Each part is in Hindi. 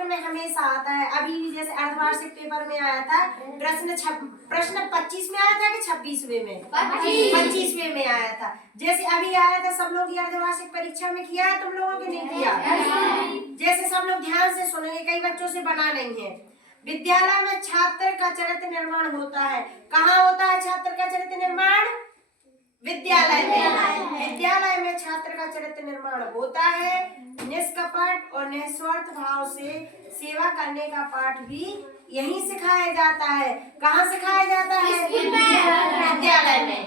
प्रश्नोत्तर में हमेशा आता है। अभी भी जैसे अर्धवार्षिक पेपर में आया था प्रश्न 25 में आया था कि 26वें में? 25वें में आया था। जैसे अभी आया था, सब लोग ये अर्धवार्षिक परीक्षा में किया है तुम लोगों के? नहीं किया? जैसे सब लोग ध्यान से सुनेंगे, कई बच्चों से बना नहीं है। विद्यालय में छात्र का चरित्र निर्माण होता है। कहाँ होता है छात्र का चरित्र निर्माण? विद्यालय में। विद्यालय में छात्र का चरित्र निर्माण होता है। निष्कपट और निस्वार्थ भाव से सेवा करने का पाठ भी यहीं सिखाया जाता है। कहाँ सिखाया जाता है? विद्यालय में।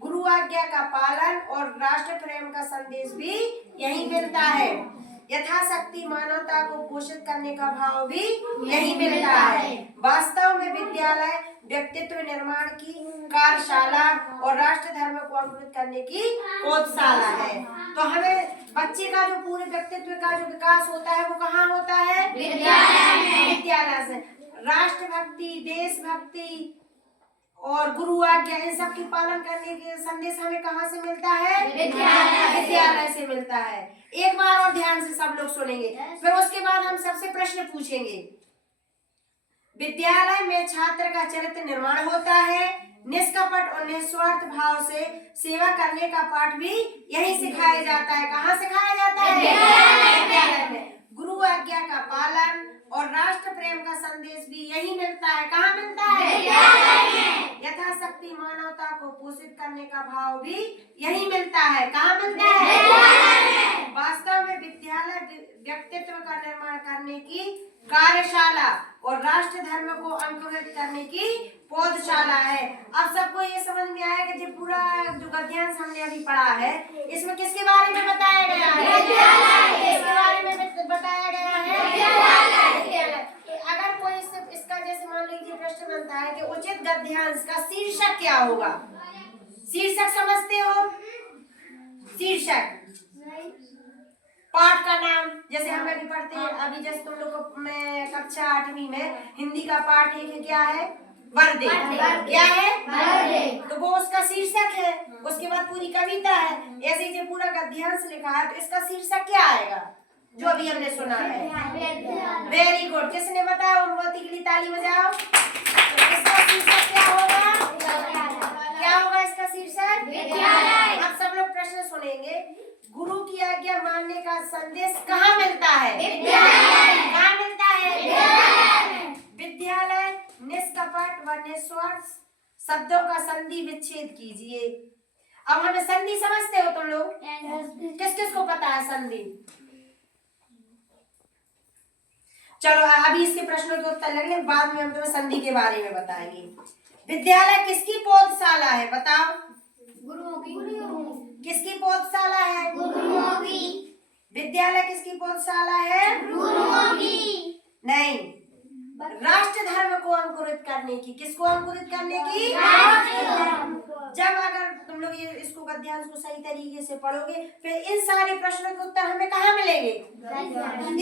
गुरु आज्ञा का पालन और राष्ट्र प्रेम का संदेश भी यहीं मिलता है। यथाशक्ति मानवता को पोषित करने का भाव भी यही मिलता है। वास्तव में विद्यालय व्यक्तित्व निर्माण की कार्यशाला और राष्ट्र धर्म को अंकुरित करने की पौधशाला है। तो हमें बच्चे का जो पूरे व्यक्तित्व का जो विकास होता है वो कहाँ होता है? विद्यालय से। राष्ट्रभक्ति, देशभक्ति और गुरु आज्ञा इन सब की पालन करने के संदेश हमें कहाँ से मिलता है? विद्यालय से मिलता है। एक बार और ध्यान से सब लोग सुनेंगे, फिर उसके बाद हम सबसे प्रश्न पूछेंगे। विद्यालय में छात्र का चरित्र निर्माण होता है। निष्कपट और निस्वार्थ भाव से सेवा करने का पाठ भी यही सिखाया जाता है। कहाँ सिखाया जाता है? विद्यालय में। गुरु आज्ञा का पालन और राष्ट्र प्रेम का संदेश भी यही मिलता है। कहाँ मिलता है? यथाशक्ति मानवता को पोषित करने का भाव भी यही मिलता है। कहाँ मिलता है? वास्तव में विद्यालय व्यक्तित्व का निर्माण करने की कार्यशाला और राष्ट्र धर्म को अंकुरित करने की पौधशाला है। अब सबको ये समझ में आया कि जो पूरा जो गद्यांश हमने अभी पढ़ा है इसमें किसके बारे में बताया गया है? किसके बारे में बताया गया है? अगर कोई इसका जैसे मान लीजिए प्रश्न बनता है कि उचित गद्यांश का शीर्षक क्या होगा? शीर्षक समझते हो? शीर्षक पाठ का नाम, जैसे हम अभी पढ़ते हैं, अभी जैसे तुम लोग को मैं कक्षा 8वीं में हिंदी का पाठ एक क्या है? वर्दे। क्या है? तो वो उसका शीर्षक है। उसके बाद पूरी कविता है। ऐसे जो पूरा गद्यांश लिखा है तो इसका शीर्षक क्या आएगा? जो अभी हमने सुना है। Very good. किसने बताया? उर्वती के लिए ताली बजाओ। तो इसका शीर्षक क्या होगा? क्या होगा इसका शीर्षक? अब सब लोग प्रश्न सुनेंगे। गुरु की आज्ञा मानने का संदेश कहाँ मिलता है? कहाँ मिलता है? विद्यालय। निष्कपट व निस्वार्थ शब्दों का संधि विच्छेद कीजिए। अब हमें संधि समझते हो तुम लोग? किस किस को पता है संधि? चलो अभी इसके प्रश्नों के उत्तर लगने बाद में हम तुम्हें संधि के बारे में बताएंगे। विद्यालय किसकी पौधशाला है? बताओ। गुरुओं की। किसकी पौधशाला है? गुरुओं की। विद्यालय किसकी पौधशाला है? गुरुओं की। नहीं, राष्ट्र धर्म को अंकुरित करने की। किसको अंकुरित करने की? जब अगर तुम लोग ये इसको गद्यांश को सही तरीके से पढ़ोगे फिर इन सारे प्रश्नों के उत्तर हमें कहाँ मिलेंगे?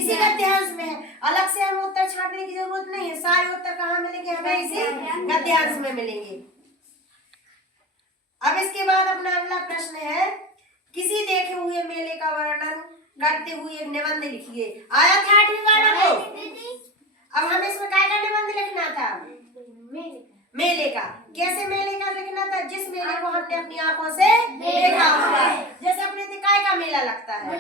इसी गद्यांश में है। अलग से हमें उत्तर छापने की जरूरत नहीं है। सारे उत्तर कहाँ मिलेंगे? हमें इसी गद्यांश में मिलेंगे। अब इसके बाद अपना अगला प्रश्न है, किसी देखे हुए मेले का वर्णन करते हुए एक निबंध लिखिए। आया था 8वीं वालों को? अब हमें इसमें क्या का निबंध लिखना था? मेले का। कैसे मेले का लिखना था? जिस मेले को हमने अपनी आंखों से देखा हुआ है। जैसे अपने काय का मेला लगता है,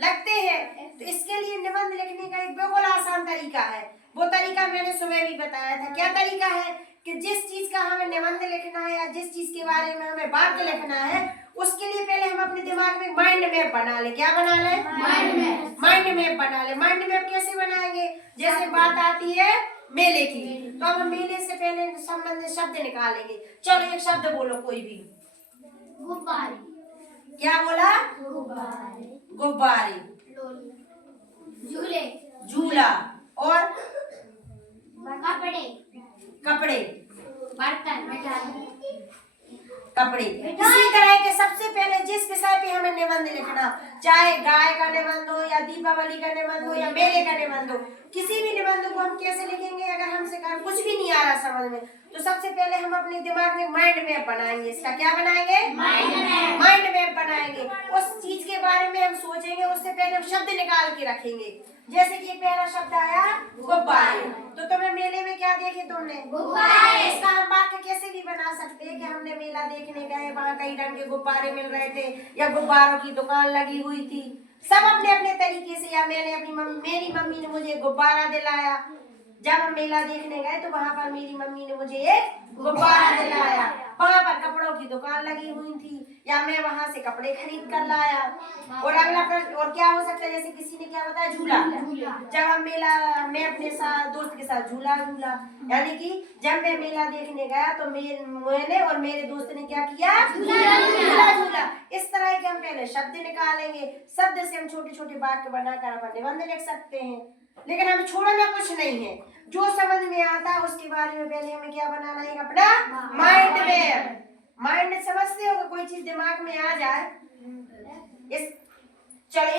लगते हैं। तो इसके लिए निबंध लिखने का एक बिल्कुल आसान तरीका है। वो तरीका मैंने सुबह भी बताया था। क्या तरीका है? कि जिस चीज का हमें निबंध लिखना है या जिस चीज के बारे में हमें वाक्य लिखना है उसके लिए पहले हम अपने दिमाग में माइंड मैप बना ले। क्या बना ले? माइंड मैप बना ले। माइंड मैप कैसे बनाएंगे? जैसे बात आती है मेले की, तो अब हम मेले से पहले संबंधित शब्द निकालेंगे। चलो एक शब्द बोलो कोई भी। गुब्बारे। क्या बोला? गुब्बारे। झूले। झूला। और कपड़े। कपड़े। बर्तन। कपड़े। इसी तरह के सबसे पहले जिस विषय पे हमें निबंध लिखना, चाहे गाय का निबंध हो या दीपावली का निबंध हो या मेले का निबंध हो, किसी भी निबंध को हम कैसे लिखेंगे? अगर हमसे कुछ भी नहीं आ रहा समझ में, तो सबसे पहले हम अपने दिमाग में माइंड मैप बनाएंगे। इसका क्या बनाएंगे? माइंड मैप बनाएंगे। उस चीज के बारे में हम सोचेंगे, उससे पहले हम शब्द निकाल के रखेंगे। जैसे कि पहला शब्द आया गुब्बारे, तो तुम्हें मेले में क्या देखे तुमने? गुब्बारे। इसका हम वाक्य कैसे भी बना सकते हैं कि हमने मेला देखने गए, वहाँ कई रंग के गुब्बारे मिल रहे थे या गुब्बारों की दुकान लगी हुई थी। सब अपने अपने तरीके से, या मैंने मेरी मम्मी ने मुझे गुब्बारा दिलाया। जब हम मेला देखने गए तो वहाँ पर मेरी मम्मी ने मुझे एक गुब्बारा दिलाया। वहाँ पर कपड़ों की दुकान लगी हुई थी, या मैं वहाँ से कपड़े खरीद कर लाया। और अगला प्रश्न और क्या हो सकता है? जैसे किसी ने क्या बताया? झूला। जब हम मैं अपने साथ दोस्त के साथ झूला झूला, यानी कि जब मैं मेला देखने गया तो मैंने और मेरे दोस्त ने क्या किया? झूला झूला। इस तरह के हम पहले शब्द निकालेंगे, शब्द से हम छोटे छोटे वाक्य बनाकर अपन निबंध लिख सकते हैं। लेकिन हमें छोड़ना कुछ नहीं है, जो समझ में आता है उसके बारे में पहले हमें क्या बनाना है? अपना माइंड मैप। माइंड समझते हो, कोई चीज दिमाग में आ जाए